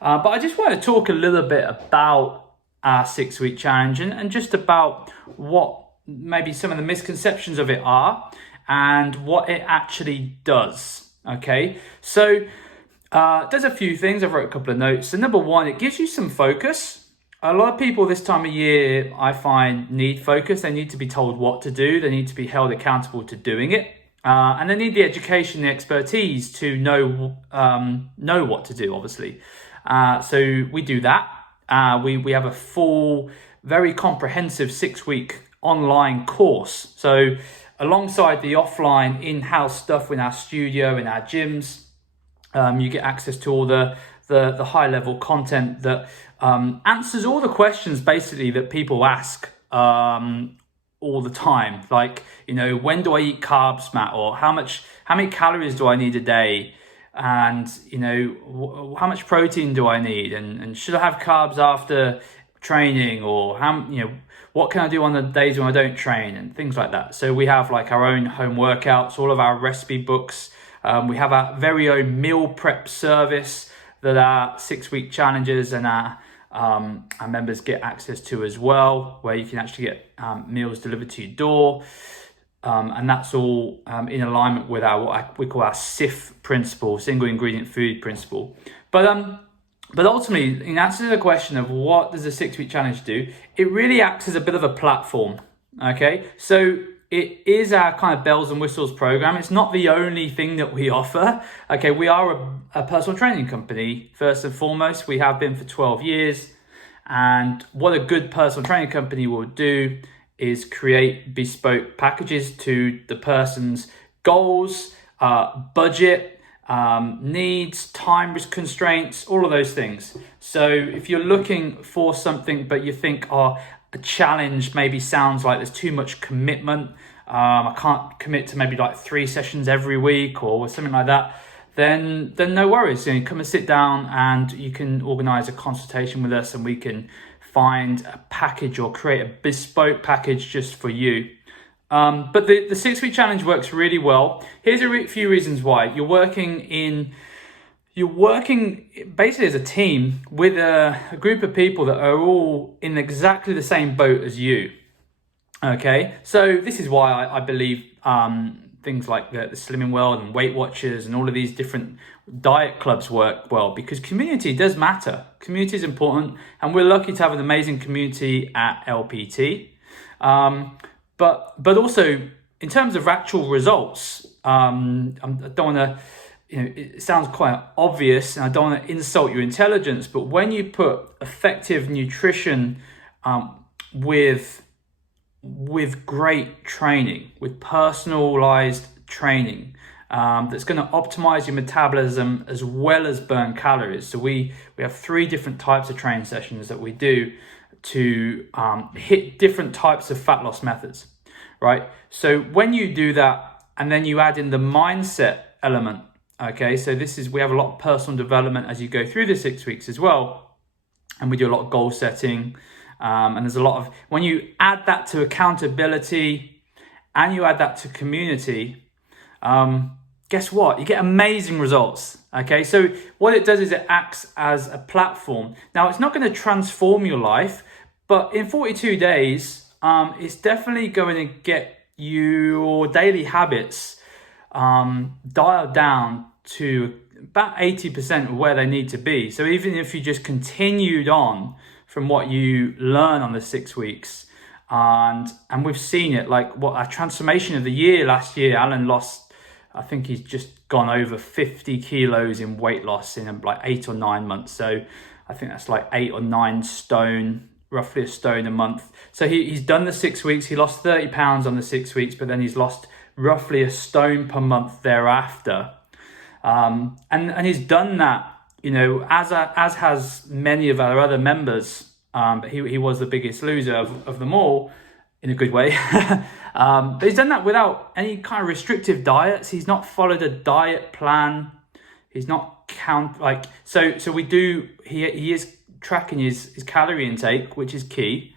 But I just want to talk a little bit about our 6-week challenge and just about what maybe some of the misconceptions of it are and what it actually does. Okay, so there's a few things. I've wrote a couple of notes. So number one, it gives you some focus. A lot of people this time of year, I find, need focus. They need to be told what to do. They need to be held accountable to doing it. And they need the education, the expertise to know what to do, obviously. So we do that. We have a full, very comprehensive 6-week online course. So alongside the offline in-house stuff in our studio, in our gyms, you get access to all the high-level content that answers all the questions basically that people ask all the time. Like, when do I eat carbs, Matt? Or how many calories do I need a day? And, how much protein do I need? And should I have carbs after training? Or what can I do on the days when I don't train? And things like that. So we have like our own home workouts, all of our recipe books. We have our very own meal prep service that our 6-week challenges and our members get access to as well, where you can actually get meals delivered to your door. And that's all in alignment with what we call our SIF principle, single ingredient food principle. But ultimately, in answer to the question of what does a 6-week challenge do, it really acts as a bit of a platform. Okay, so it is our kind of bells and whistles program. It's not the only thing that we offer. Okay, we are a personal training company, first and foremost. We have been for 12 years. And what a good personal training company will do is create bespoke packages to the person's goals, budget, needs, time constraints, all of those things. So if you're looking for something, but you think, a challenge maybe sounds like there's too much commitment, I can't commit to maybe like 3 sessions every week or something like that, then no worries. Come and sit down and you can organize a consultation with us and we can find a package or create a bespoke package just for you. But the 6-week challenge works really well. Here's a few reasons why. You're working basically as a team with a group of people that are all in exactly the same boat as you. Okay, so this is why I believe things like the Slimming World and Weight Watchers and all of these different diet clubs work well, because community does matter. Community is important, and we're lucky to have an amazing community at LPT. But also in terms of actual results, I don't want to. It sounds quite obvious, and I don't want to insult your intelligence, but when you put effective nutrition with great training, with personalized training, that's going to optimize your metabolism as well as burn calories. So we have 3 different types of training sessions that we do to hit different types of fat loss methods, right? So when you do that, and then you add in the mindset element, okay, so we have a lot of personal development as you go through the 6 weeks as well. And we do a lot of goal setting. And there's a lot of, when you add that to accountability and you add that to community, guess what? You get amazing results. Okay, so what it does is it acts as a platform. Now, it's not going to transform your life, but in 42 days, it's definitely going to get your daily habits dialed down to about 80% of where they need to be. So even if you just continued on from what you learn on the 6 weeks, and we've seen it, like what our transformation of the year last year, Alan lost, I think he's just gone over 50 kilos in weight loss in like 8 or 9 months. So I think that's like 8 or 9 stone, roughly a stone a month. So he's done the 6 weeks. He lost 30 pounds on the 6 weeks, but then he's lost roughly a stone per month thereafter. And he's done that, as has many of our other members. But he was the biggest loser of them all, in a good way. But he's done that without any kind of restrictive diets. He's not followed a diet plan. He's not so we do. He is tracking his calorie intake, which is key,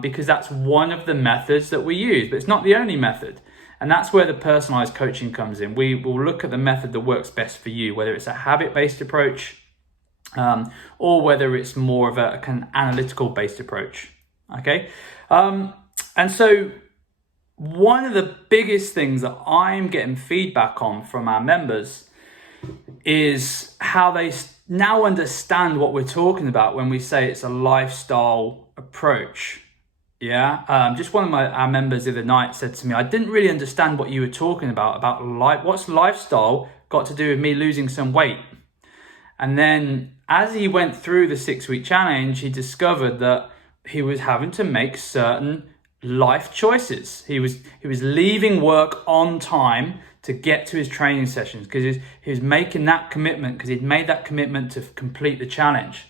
because that's one of the methods that we use, but it's not the only method. And that's where the personalized coaching comes in. We will look at the method that works best for you, whether it's a habit-based approach, or whether it's more of a kind of analytical based approach. Okay. And so one of the biggest things that I'm getting feedback on from our members is how they now understand what we're talking about when we say it's a lifestyle approach. Yeah. Just one of our members the other night said to me, I didn't really understand what you were talking about what's lifestyle got to do with me losing some weight. And then as he went through the 6-week challenge, he discovered that he was having to make certain life choices. He was leaving work on time to get to his training sessions because he was making that commitment, because he'd made that commitment to complete the challenge.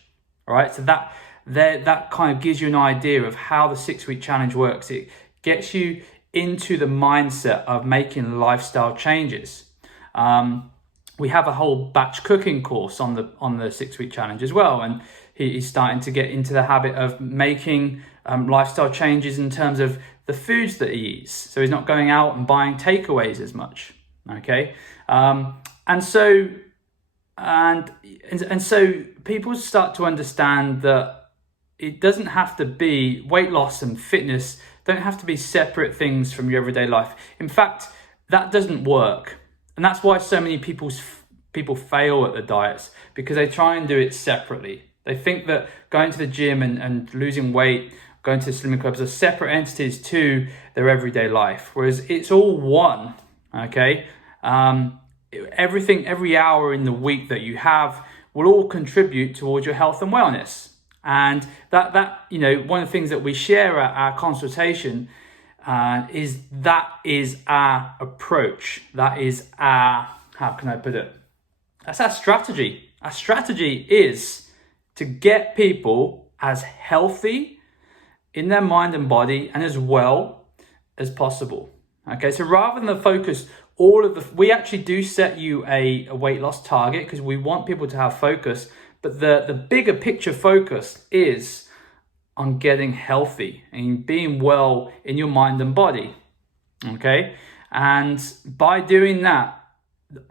All right, so that kind of gives you an idea of how the 6-week challenge works. It gets you into the mindset of making lifestyle changes. We have a whole batch cooking course on the 6-week challenge as well, and he's starting to get into the habit of making lifestyle changes in terms of the foods that he eats. So he's not going out and buying takeaways as much. Okay, and so people start to understand that it doesn't have to be weight loss and fitness don't have to be separate things from your everyday life. In fact, that doesn't work. And that's why so many people fail at the diets, because they try and do it separately. They think that going to the gym and losing weight, going to the slimming clubs are separate entities to their everyday life, whereas it's all one, okay? Everything, every hour in the week that you have will all contribute towards your health and wellness. And that one of the things that we share at our consultation is our approach. That is our, how can I put it? That's our strategy. Our strategy is to get people as healthy in their mind and body and as well as possible. Okay, so rather than the focus, we actually do set you a weight loss target because we want people to have focus, but the bigger picture focus is on getting healthy and being well in your mind and body. Okay, and by doing that,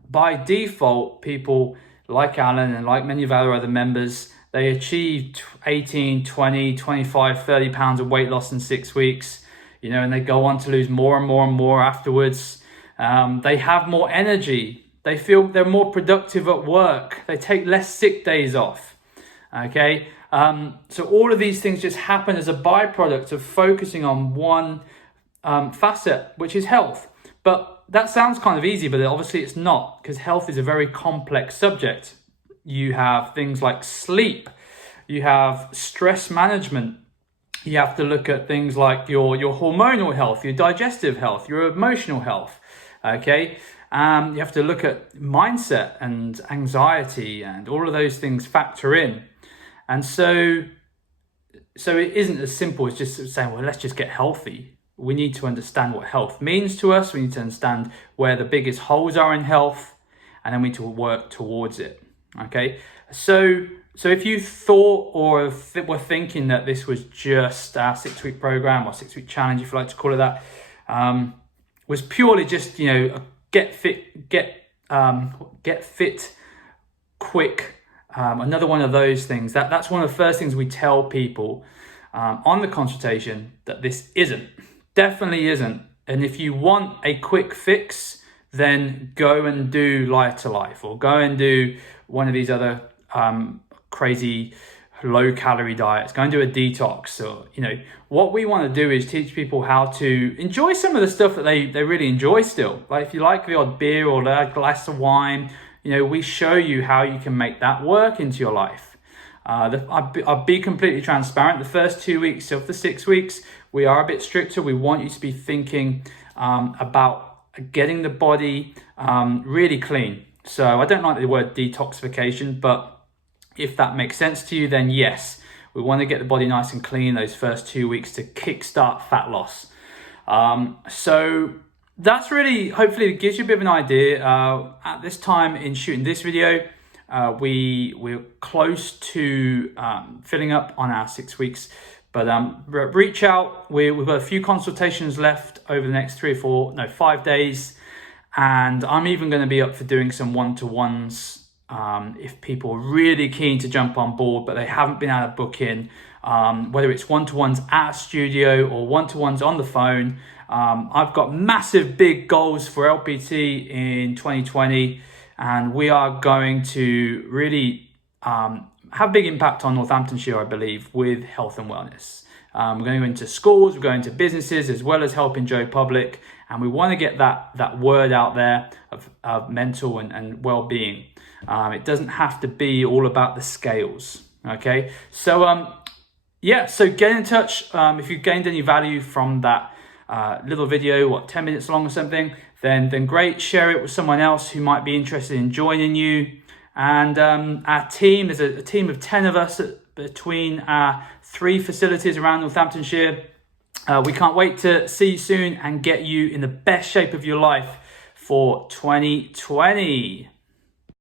by default, people like Alan and like many of our other members, they achieve 18, 20, 25, 30 pounds of weight loss in 6 weeks, and they go on to lose more and more and more afterwards. They have more energy. They feel they're more productive at work. They take less sick days off. Okay. So all of these things just happen as a byproduct of focusing on one facet, which is health. But that sounds kind of easy, but obviously it's not, because health is a very complex subject. You have things like sleep, you have stress management, you have to look at things like your hormonal health, your digestive health, your emotional health, okay? You have to look at mindset and anxiety, and all of those things factor in. And so it isn't as simple as just saying, well, let's just get healthy. We need to understand what health means to us. We need to understand where the biggest holes are in health, and then we need to work towards it. Okay, so if you thought or were thinking that this was just our 6-week program or 6-week challenge, if you like to call it that, was purely just a get fit quick, another one of those things. That's one of the first things we tell people on the consultation, that this definitely isn't. And if you want a quick fix, then go and do Life to Life, or go and do one of these other crazy low-calorie diets. Go and do a detox. Or what we want to do is teach people how to enjoy some of the stuff that they really enjoy still. Like if you like the odd beer or a glass of wine, we show you how you can make that work into your life. I'll be completely transparent. The first 2 weeks of the 6 weeks, we are a bit stricter. We want you to be thinking about getting the body really clean. So I don't like the word detoxification, but if that makes sense to you, then yes, we want to get the body nice and clean those first 2 weeks to kickstart fat loss. So that's really, hopefully it gives you a bit of an idea. At this time in shooting this video, we're close to filling up on our 6 weeks. But reach out. We've got a few consultations left over the next 5 days. And I'm even going to be up for doing some one-to-ones if people are really keen to jump on board, but they haven't been able to book in, whether it's one-to-ones at a studio or one-to-ones on the phone. I've got massive big goals for LPT in 2020, and we are going to really have a big impact on Northamptonshire, I believe, with health and wellness. We're going into schools, we're going to businesses, as well as helping Joe Public, and we want to get that word out there of mental and well-being. It doesn't have to be all about the scales, okay? So, so get in touch. If you gained any value from that little video, 10 minutes long or something, then great. Share it with someone else who might be interested in joining you. And our team is a team of 10 of us between our 3 facilities around Northamptonshire. We can't wait to see you soon and get you in the best shape of your life for 2020.